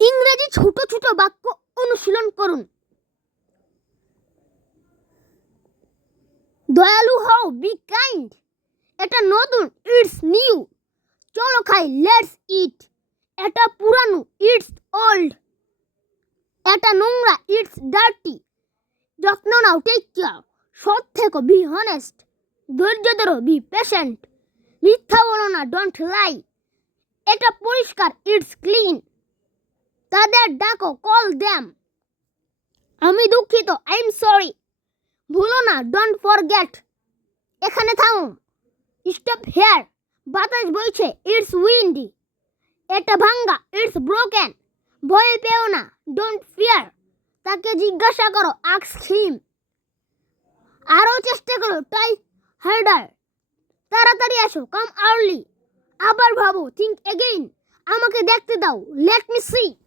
ইংরেজি ছোট ছোট বাক্য অনুশীলন করুন। দয়ালু হও, বি কাইন্ড। এটা নতুন, ইটস নিউ। চলো খাই, লেটস ইট। এটা পুরানো, ইটস ওল্ড। এটা নোংরা, ইটস ডার্টি। যত্ন নাও, টেক কেয়ার। সৎ থেকো, বি হনেস্ট। ধৈর্য ধরো, বি পেশেন্ট। মিথ্যা বলো না, ডোন্ট লাই। এটা পরিষ্কার, ইটস ক্লিন। তাদের ডাকো, কল দ্যাম। আমি দুঃখিত, আই এম সরি। ভুলো না, ডোন্ট ফরগেট। এখানে থামো, স্টপ হেয়ার। বাতাস বইছে, ইটস উইন্ডি। এটা ভাঙ্গা, ইটস ব্রোকেন। ভয় পেও না, ডোন্ট ফিয়ার। তাকে জিজ্ঞাসা করো, আস্ক হিম। আরও চেষ্টা করো, ট্রাই হার্ডার। তাড়াতাড়ি আসো, কাম আর্লি। আবার ভাবো, থিঙ্ক এগেইন। আমাকে দেখতে দাও, লেট মি সি।